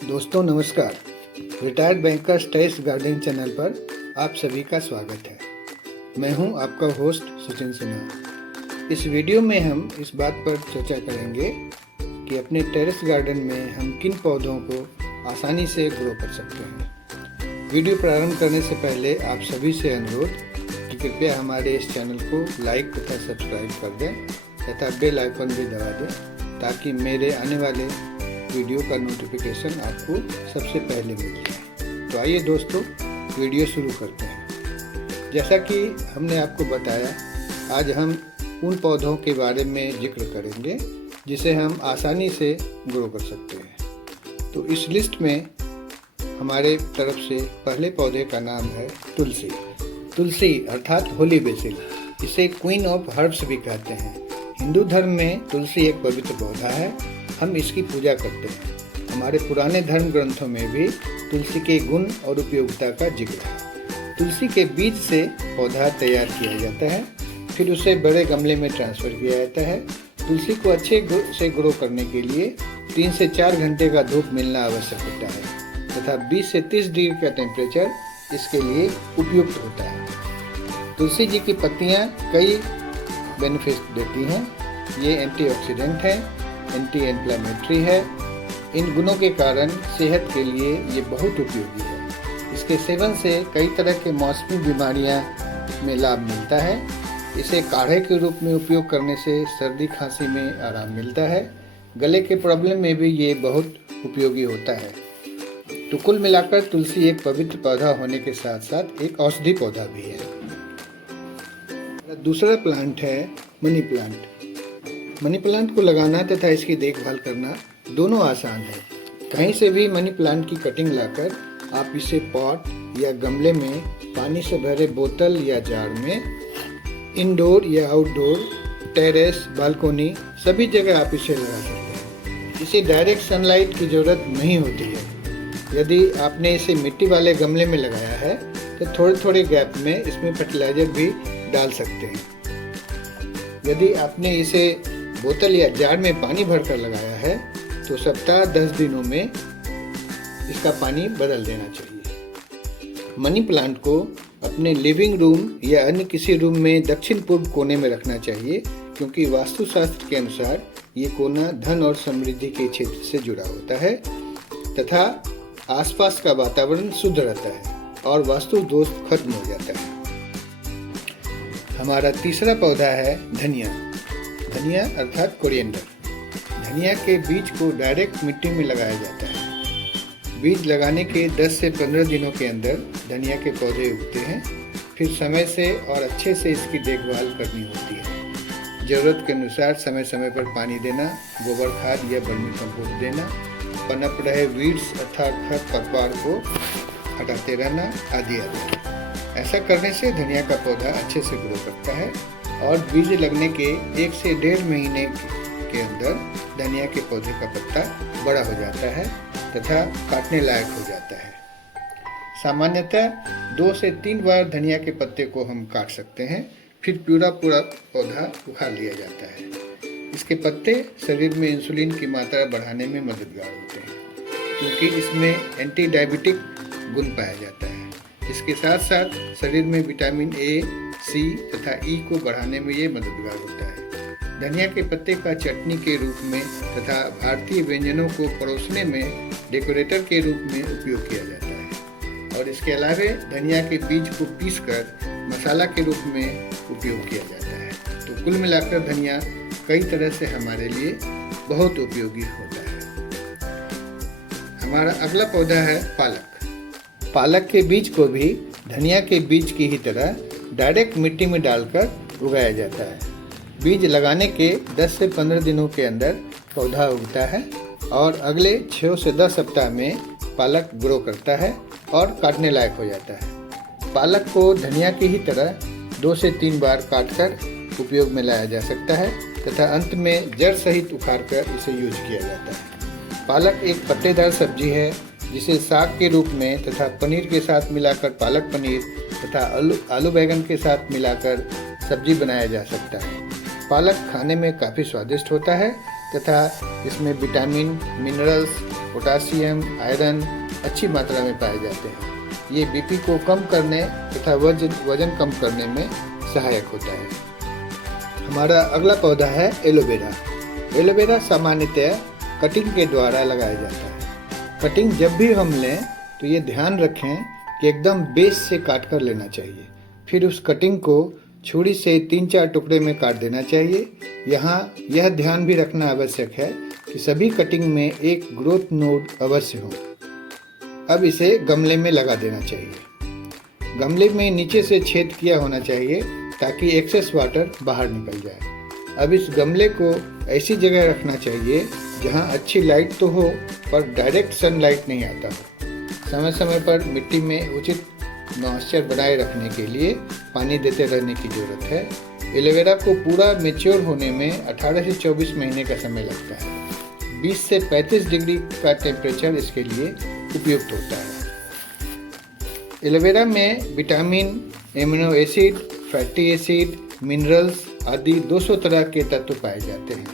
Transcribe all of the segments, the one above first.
दोस्तों नमस्कार। Retired bankers terrace garden channel पर आप सभी का स्वागत है। मैं हूं आपका होस्ट सचिन सिन्हा। इस वीडियो में हम इस बात पर चर्चा करेंगे कि अपने टेरेस गार्डन में हम किन पौधों को आसानी से ग्रो कर सकते हैं। वीडियो प्रारंभ करने से पहले आप सभी से अनुरोध कि कृपया हमारे इस चैनल को लाइक तथा सब्सक्राइब कर दें तथा बेल आइकन भी दबा दें ताकि मेरे आने वाले वीडियो का नोटिफिकेशन आपको सबसे पहले मिल जाए। तो आइए दोस्तों वीडियो शुरू करते हैं। जैसा कि हमने आपको बताया, आज हम उन पौधों के बारे में जिक्र करेंगे जिसे हम आसानी से ग्रो कर सकते हैं। तो इस लिस्ट में हमारे तरफ से पहले पौधे का नाम है तुलसी। तुलसी अर्थात होली बेसिल, इसे क्वीन ऑफ हर्ब्स भी कहते हैं। हिंदू धर्म में तुलसी एक पवित्र पौधा है। हम इसकी पूजा करते हैं। हमारे पुराने धर्म ग्रंथों में भी तुलसी के गुण और उपयोगिता का जिक्र है। तुलसी के बीज से पौधा तैयार किया जाता है, फिर उसे बड़े गमले में ट्रांसफ़र किया जाता है। तुलसी को अच्छे से ग्रो करने के लिए 3 से 4 घंटे का धूप मिलना आवश्यक होता है तथा 20 से 30 डिग्री का टेम्परेचर इसके लिए उपयुक्त होता है। तुलसी जी की पत्तियाँ कई बेनिफिट देती हैं। ये एंटीऑक्सीडेंट है, एंटी इन्फ्लेमेटरी है। इन गुणों के कारण सेहत के लिए ये बहुत उपयोगी है। इसके सेवन से कई तरह के मौसमी बीमारियां में लाभ मिलता है। इसे काढ़े के रूप में उपयोग करने से सर्दी खांसी में आराम मिलता है। गले के प्रॉब्लम में भी ये बहुत उपयोगी होता है। तो कुल मिलाकर तुलसी एक पवित्र पौधा होने के साथ साथ एक औषधि पौधा भी है। दूसरा प्लांट है मनी प्लांट। मनी प्लांट को लगाना तथा इसकी देखभाल करना दोनों आसान है। कहीं से भी मनी प्लांट की कटिंग लाकर आप इसे पॉट या गमले में पानी से भरे बोतल या जार में इंडोर या आउटडोर, टेरेस, बालकोनी सभी जगह आप इसे लगा सकते हैं। इसे डायरेक्ट सनलाइट की ज़रूरत नहीं होती है। यदि आपने इसे मिट्टी वाले गमले में लगाया है तो थोड़े थोड़े गैप में इसमें फर्टिलाइज़र भी डाल सकते हैं। यदि आपने इसे बोतल या जार में पानी भरकर लगाया है तो सप्ताह 10 दिनों में इसका पानी बदल देना चाहिए। मनी प्लांट को अपने लिविंग रूम या अन्य किसी रूम में दक्षिण पूर्व कोने में रखना चाहिए, क्योंकि वास्तुशास्त्र के अनुसार ये कोना धन और समृद्धि के क्षेत्र से जुड़ा होता है तथा आसपास का वातावरण शुद्ध रहता है और वास्तु दोष खत्म हो जाता है। हमारा तीसरा पौधा है धनिया। धनिया अर्थात कोरिएंडर। धनिया के बीज को डायरेक्ट मिट्टी में लगाया जाता है। बीज लगाने के 10 से 15 दिनों के अंदर धनिया के पौधे उगते हैं। फिर समय से और अच्छे से इसकी देखभाल करनी होती है। ज़रूरत के अनुसार समय समय पर पानी देना, गोबर खाद या वर्मी कंपोस्ट देना, पनप रहे वीड्स अर्थात खरपतवार को हटाते रहना आदि आदि। ऐसा करने से धनिया का पौधा अच्छे से ग्रो करता है और बीज लगने के 1 से 1.5 महीने के अंदर धनिया के पौधे का पत्ता बड़ा हो जाता है तथा काटने लायक हो जाता है। सामान्यतः 2 से 3 बार धनिया के पत्ते को हम काट सकते हैं, फिर पूरा पौधा उखाड़ लिया जाता है। इसके पत्ते शरीर में इंसुलिन की मात्रा बढ़ाने में मददगार होते हैं, क्योंकि इसमें एंटी डायबिटिक गुण पाया जाता है। इसके साथ साथ शरीर में विटामिन ए, सी तथा ई को बढ़ाने में ये मददगार होता है। धनिया के पत्ते का चटनी के रूप में तथा भारतीय व्यंजनों को परोसने में डेकोरेटर के रूप में उपयोग किया जाता है और इसके अलावा धनिया के बीज को पीसकर मसाला के रूप में उपयोग किया जाता है। तो कुल मिलाकर धनिया कई तरह से हमारे लिए बहुत उपयोगी होता है। हमारा अगला पौधा है पालक। पालक के बीज को भी धनिया के बीज की ही तरह डायरेक्ट मिट्टी में डालकर उगाया जाता है। बीज लगाने के 10 से 15 दिनों के अंदर पौधा उगता है और अगले 6 से 10 सप्ताह में पालक ग्रो करता है और काटने लायक हो जाता है। पालक को धनिया की ही तरह 2 से 3 बार काटकर उपयोग में लाया जा सकता है तथा अंत में जड़ सहित उखाड़कर इसे यूज किया जाता है। पालक एक पत्तेदार सब्जी है जिसे साग के रूप में तथा पनीर के साथ मिलाकर पालक पनीर तथा आलू बैगन के साथ मिलाकर सब्जी बनाया जा सकता है। पालक खाने में काफ़ी स्वादिष्ट होता है तथा इसमें विटामिन, मिनरल्स, पोटासियम, आयरन अच्छी मात्रा में पाए जाते हैं। ये बीपी को कम करने तथा वजन कम करने में सहायक होता है। हमारा अगला पौधा है एलोवेरा। एलोवेरा सामान्यतः कटिंग के द्वारा लगाया जाता है। कटिंग जब भी हम लें तो ये ध्यान रखें कि एकदम बेस से काट कर लेना चाहिए। फिर उस कटिंग को छुरी से 3-4 टुकड़े में काट देना चाहिए। यहाँ यह ध्यान भी रखना आवश्यक है कि सभी कटिंग में एक ग्रोथ नोड अवश्य हो। अब इसे गमले में लगा देना चाहिए। गमले में नीचे से छेद किया होना चाहिए ताकि एक्सेस वाटर बाहर निकल जाए। अब इस गमले को ऐसी जगह रखना चाहिए जहां अच्छी लाइट तो हो पर डायरेक्ट सनलाइट नहीं आता हो। समय समय पर मिट्टी में उचित मॉइस्चर बनाए रखने के लिए पानी देते रहने की ज़रूरत है। एलोवेरा को पूरा मैच्योर होने में 18 से 24 महीने का समय लगता है। 20 से 35 डिग्री का टेम्परेचर इसके लिए उपयुक्त होता है। एलोवेरा में vitamin, amino acid, fatty acid, minerals आदि 200 तरह के तत्व पाए जाते हैं।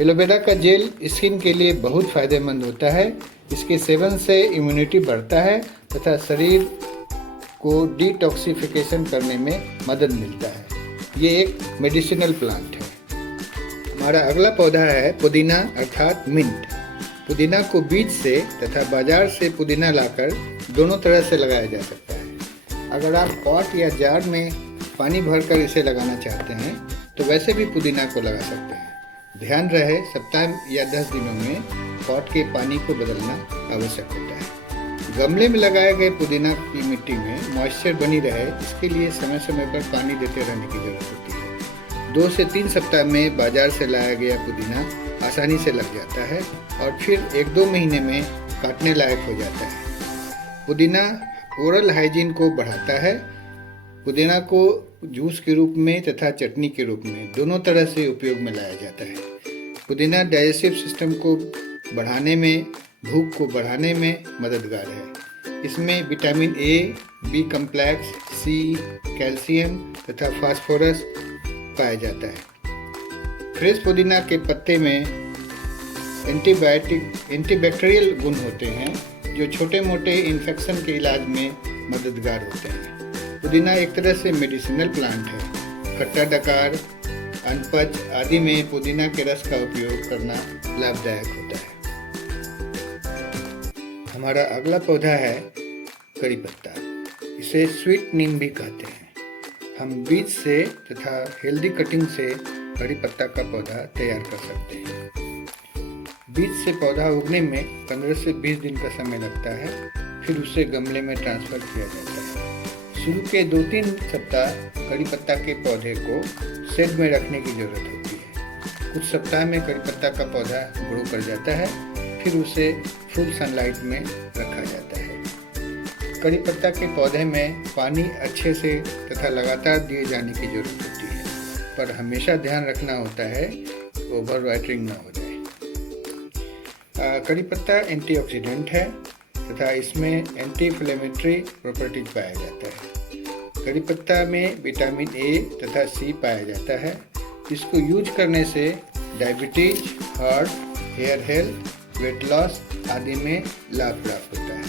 एलोवेरा का जेल स्किन के लिए बहुत फायदेमंद होता है। इसके सेवन से इम्यूनिटी बढ़ता है तथा शरीर को डिटॉक्सिफिकेशन करने में मदद मिलता है। ये एक मेडिसिनल प्लांट है। हमारा अगला पौधा है पुदीना अर्थात मिंट। पुदीना को बीज से तथा बाजार से पुदीना लाकर दोनों तरह से लगाया जा सकता है। अगर आप पॉट या जार में पानी भरकर इसे लगाना चाहते हैं तो वैसे भी पुदीना को लगा सकते हैं। ध्यान रहे सप्ताह या 10 दिनों में पॉट के पानी को बदलना आवश्यक होता है। गमले में लगाए गए पुदीना की मिट्टी में मॉइस्चर बनी रहे, इसके लिए समय समय पर पानी देते रहने की जरूरत होती है। 2 से 3 सप्ताह में बाजार से लाया गया पुदीना आसानी से लग जाता है और फिर 1-2 महीने में काटने लायक हो जाता है। पुदीना ओरल हाइजीन को बढ़ाता है। पुदीना को जूस के रूप में तथा चटनी के रूप में दोनों तरह से उपयोग में लाया जाता है। पुदीना डाइजेस्टिव सिस्टम को बढ़ाने में, भूख को बढ़ाने में मददगार है। इसमें vitamin A, B complex, C, calcium तथा फास्फोरस पाया जाता है। फ्रेश पुदीना के पत्ते में एंटीबैक्टीरियल गुण होते हैं जो छोटे मोटे इन्फेक्शन के इलाज में मददगार होते हैं। पुदीना एक तरह से मेडिसिनल प्लांट है। खट्टा डकार, अनपच आदि में पुदीना के रस का उपयोग करना लाभदायक होता है। हमारा अगला पौधा है कड़ी पत्ता। इसे स्वीट नीम भी कहते हैं। हम बीज से तथा हेल्दी कटिंग से कड़ी पत्ता का पौधा तैयार कर सकते हैं। बीज से पौधा उगने में 15 से 20 दिन का समय लगता है। फिर उसे गमले में ट्रांसफर किया जाता है। शुरू के 2-3 सप्ताह कड़ी पत्ता के पौधे को शेड में रखने की जरूरत होती है। कुछ सप्ताह में कड़ी पत्ता का पौधा ग्रो कर जाता है। फिर उसे फुल सनलाइट में रखा जाता है। कड़ी पत्ता के पौधे में पानी अच्छे से तथा लगातार दिए जाने की जरूरत होती है, पर हमेशा ध्यान रखना होता है ओवर वाटरिंग ना हो जाए। कड़ी पत्ता एंटीऑक्सीडेंट है तथा इसमें एंटी इन्फ्लेमेटरी प्रॉपर्टीज पाया जाता है। कड़ी पत्ता में विटामिन ए तथा सी पाया जाता है। इसको यूज करने से diabetes, heart, hair health, weight loss आदि में लाभ प्राप्त होता है।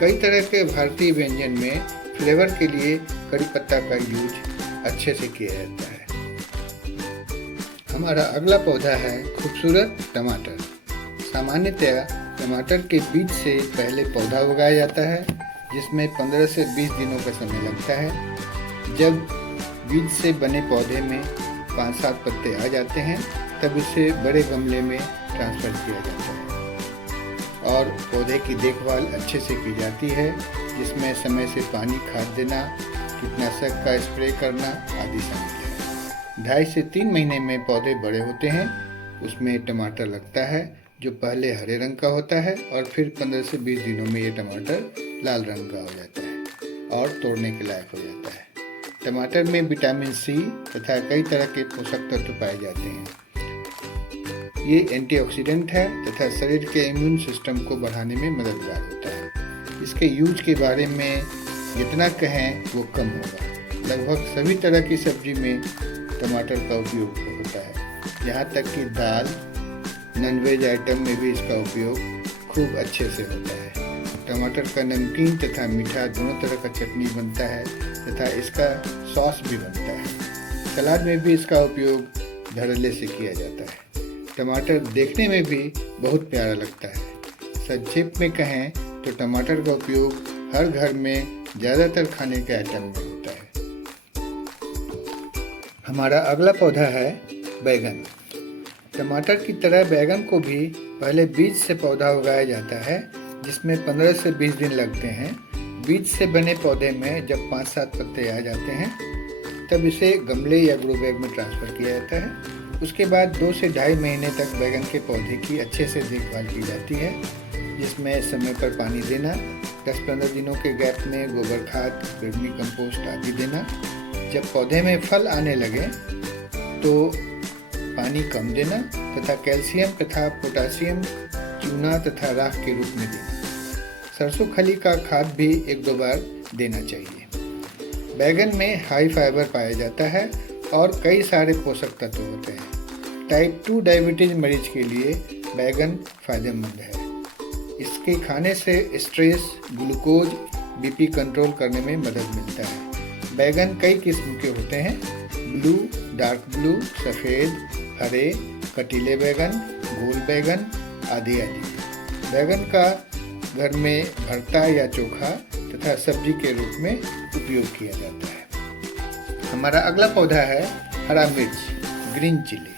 कई तरह के भारतीय व्यंजन में फ्लेवर के लिए कड़ी पत्ता का यूज अच्छे से किया जाता है। हमारा अगला पौधा है खूबसूरत टमाटर। सामान्यतया टमाटर के बीज से पहले पौधा उगाया जाता है, जिसमें 15 से 20 दिनों का समय लगता है। जब बीज से बने पौधे में 5-7 पत्ते आ जाते हैं तब इसे बड़े गमले में ट्रांसफ़र किया जाता है और पौधे की देखभाल अच्छे से की जाती है, जिसमें समय से पानी, खाद देना, कीटनाशक का स्प्रे करना आदि शामिल है। 2.5 से 3 महीने में पौधे बड़े होते हैं। उसमें टमाटर लगता है जो पहले हरे रंग का होता है और फिर 15 से 20 दिनों में ये टमाटर लाल रंग का हो जाता है और तोड़ने के लायक हो जाता है। टमाटर में विटामिन सी तथा कई तरह के पोषक तत्व पाए जाते हैं। ये एंटीऑक्सीडेंट है तथा शरीर के इम्यून सिस्टम को बढ़ाने में मददगार होता है। इसके यूज के बारे में जितना कहें वो कम होगा। लगभग सभी तरह की सब्जी में टमाटर का उपयोग होता है। यहाँ तक कि दाल, नॉनवेज आइटम में भी इसका उपयोग खूब अच्छे से होता है। टमाटर का नमकीन तथा मीठा दोनों तरह का चटनी बनता है तथा इसका सॉस भी बनता है। सलाद में भी इसका उपयोग धड़ल्ले से किया जाता है। टमाटर देखने में भी बहुत प्यारा लगता है। संक्षेप में कहें तो टमाटर का उपयोग हर घर में ज़्यादातर खाने के आइटम में होता है। हमारा अगला पौधा है बैगन। टमाटर की तरह बैगन को भी पहले बीज से पौधा उगाया जाता है, जिसमें 15 से 20 दिन लगते हैं। बीज से बने पौधे में जब 5-7 पत्ते आ जाते हैं तब इसे गमले या ग्रो बैग में ट्रांसफ़र किया जाता है। उसके बाद 2 से ढाई महीने तक बैगन के पौधे की अच्छे से देखभाल की जाती है, जिसमें समय पर पानी देना, 10-15 दिनों के गैप में गोबर खाद, वर्मी कंपोस्ट आदि देना। जब पौधे में फल आने लगे तो पानी कम देना तथा कैल्शियम तथा पोटासियम चूना तथा राख के रूप में देना। सरसों खली का खाद भी 1-2 बार देना चाहिए। बैगन में हाई फाइबर पाया जाता है और कई सारे पोषक तत्व होते हैं। टाइप 2 डायबिटीज मरीज के लिए बैगन फायदेमंद है। इसके खाने से स्ट्रेस, ग्लूकोज, बीपी कंट्रोल करने में मदद मिलता है। बैगन कई किस्म के होते हैं, ब्लू, डार्क ब्लू, सफ़ेद, हरे, कटीले बैगन, गोल बैगन आदि आदि। बैगन का घर में भरता या चोखा तथा सब्जी के रूप में उपयोग किया जाता है। हमारा अगला पौधा है हरा मिर्च, ग्रीन चिली।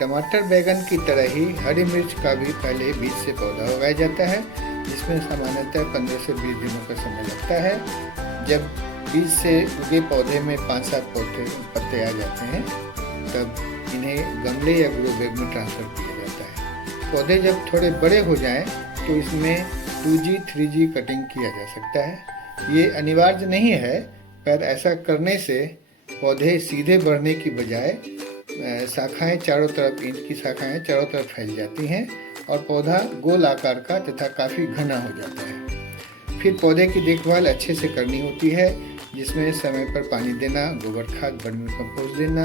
टमाटर बैगन की तरह ही हरी मिर्च का भी पहले बीज से पौधा उगाया जाता है, जिसमें सामान्यतः 15 से 20 दिनों का समय लगता है। जब बीज से उगे पौधे में 5-7 पत्ते आ जाते हैं तब इन्हें गमले या ग्रो बैग में ट्रांसफ़र किया जाता है। पौधे जब थोड़े बड़े हो जाएं तो इसमें 2G, 3G कटिंग किया जा सकता है। ये अनिवार्य नहीं है, पर ऐसा करने से पौधे सीधे बढ़ने की बजाय शाखाएं चारों तरफ, इनकी शाखाएं चारों तरफ फैल जाती हैं और पौधा गोल आकार का तथा काफ़ी घना हो जाता है। फिर पौधे की देखभाल अच्छे से करनी होती है, जिसमें समय पर पानी देना, गोबर खाद, वर्मी कंपोस्ट देना,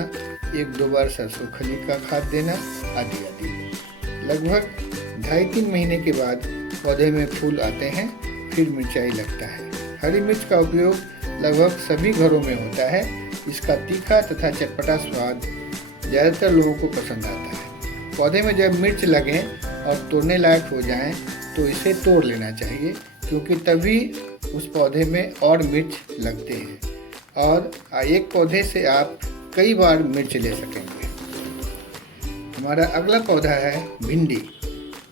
1-2 बार सरसों खली का खाद देना आदि आदि। लगभग 2.5-3 महीने के बाद पौधे में फूल आते हैं, फिर मिर्चाई लगता है। हरी मिर्च का उपयोग लगभग सभी घरों में होता है। इसका तीखा तथा चटपटा स्वाद ज़्यादातर लोगों को पसंद आता है। पौधे में जब मिर्च लगें और तोड़ने लायक हो जाएं तो इसे तोड़ लेना चाहिए, क्योंकि तभी उस पौधे में और मिर्च लगते हैं और एक पौधे से आप कई बार मिर्च ले सकेंगे। हमारा अगला पौधा है भिंडी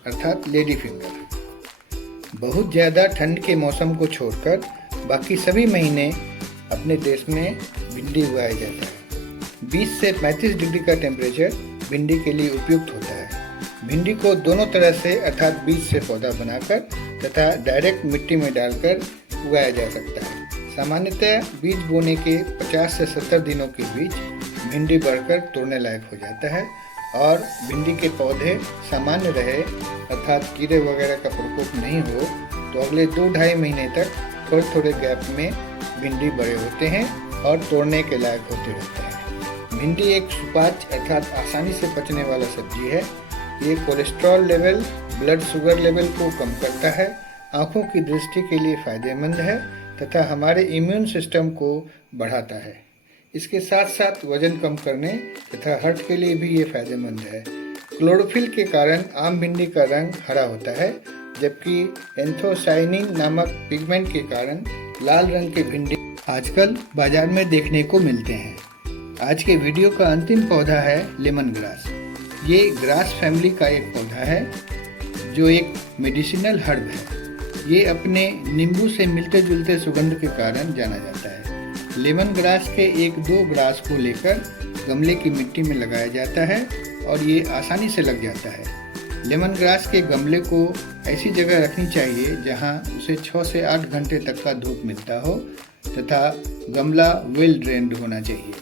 अर्थात लेडी फिंगर। बहुत ज़्यादा ठंड के मौसम को छोड़कर बाकी सभी महीने अपने देश में भिंडी उगाया जाता है। 20 से 35 डिग्री का टेम्परेचर भिंडी के लिए उपयुक्त होता है। भिंडी को दोनों तरह से अर्थात बीज से पौधा बनाकर तथा डायरेक्ट मिट्टी में डालकर उगाया जा सकता है। सामान्यतः बीज बोने के 50 से 70 दिनों के बीच भिंडी बढ़कर तोड़ने लायक हो जाता है और भिंडी के पौधे सामान्य रहे अर्थात कीड़े वगैरह का प्रकोप नहीं हो तो अगले 2-2.5 महीने तक थोड़े थोड़े गैप में भिंडी बड़े होते हैं और तोड़ने के लायक होते रहता है। भिंडी एक सुपाच्य अर्थात आसानी से पचने वाला सब्जी है। ये cholesterol level, blood sugar level को कम करता है, आँखों की दृष्टि के लिए फायदेमंद है तथा हमारे इम्यून सिस्टम को बढ़ाता है। इसके साथ साथ वजन कम करने तथा हार्ट के लिए भी ये फायदेमंद है। क्लोरोफिल के कारण आम भिंडी का रंग हरा होता है, जबकि एंथोसाइनिन नामक पिगमेंट के कारण लाल रंग के भिंडी आजकल बाजार में देखने को मिलते हैं। आज के वीडियो का अंतिम पौधा है लेमन ग्रास। ये ग्रास फैमिली का एक पौधा है जो एक मेडिसिनल हर्ब है। ये अपने नींबू से मिलते जुलते सुगंध के कारण जाना जाता है। लेमन ग्रास के 1-2 ग्रास को लेकर गमले की मिट्टी में लगाया जाता है और ये आसानी से लग जाता है। लेमन ग्रास के गमले को ऐसी जगह रखनी चाहिए जहां उसे 6 से 8 घंटे तक का धूप मिलता हो तथा गमला वेल ड्रेन्ड होना चाहिए।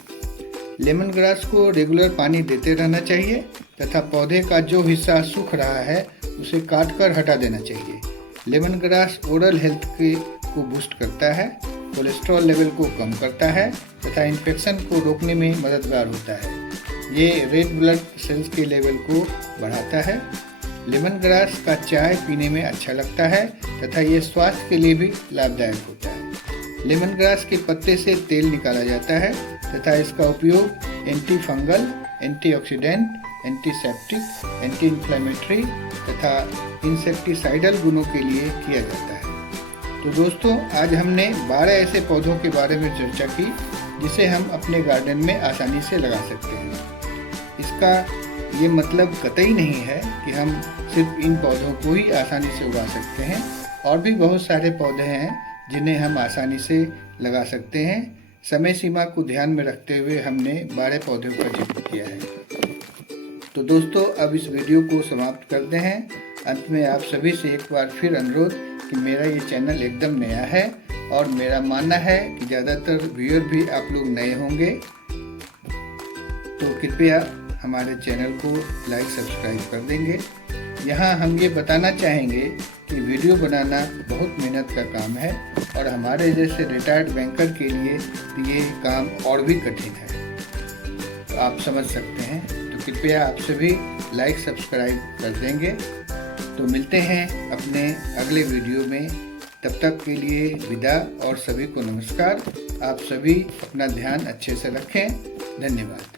लेमन ग्रास को रेगुलर पानी देते रहना चाहिए तथा पौधे का जो हिस्सा सूख रहा है उसे काट कर हटा देना चाहिए। लेमन ग्रास ओरल हेल्थ को बूस्ट करता है, कोलेस्ट्रॉल लेवल को कम करता है तथा इन्फेक्शन को रोकने में मददगार होता है। ये रेड ब्लड सेल्स के लेवल को बढ़ाता है। लेमन ग्रास का चाय पीने में अच्छा लगता है तथा ये स्वास्थ्य के लिए भी लाभदायक होता है। लेमन ग्रास के पत्ते से तेल निकाला जाता है तथा इसका उपयोग anti fungal, antioxidant, antiseptic, anti inflammatory तथा इंसेक्टिसाइडल गुणों के लिए किया जाता है। तो दोस्तों, आज हमने 12 ऐसे पौधों के बारे में चर्चा की जिसे हम अपने गार्डन में आसानी से लगा सकते हैं। इसका ये मतलब कतई नहीं है कि हम सिर्फ इन पौधों को ही आसानी से उगा सकते हैं, और भी बहुत सारे पौधे हैं जिन्हें हम आसानी से लगा सकते हैं। समय सीमा को ध्यान में रखते हुए हमने 12 पौधों का जिक्र किया है। तो दोस्तों, अब इस वीडियो को समाप्त करते हैं। अंत में आप सभी से एक बार फिर अनुरोध कि मेरा ये चैनल एकदम नया है और मेरा मानना है कि ज़्यादातर व्यूअर भी आप लोग नए होंगे, तो कृपया हमारे चैनल को लाइक सब्सक्राइब कर देंगे। यहाँ हम ये बताना चाहेंगे कि वीडियो बनाना बहुत मेहनत का काम है और हमारे जैसे रिटायर्ड बैंकर के लिए ये काम और भी कठिन है, तो आप समझ सकते हैं। तो कृपया आप सभी लाइक सब्सक्राइब कर देंगे। तो मिलते हैं अपने अगले वीडियो में, तब तक के लिए विदा और सभी को नमस्कार। आप सभी अपना ध्यान अच्छे से रखें। धन्यवाद।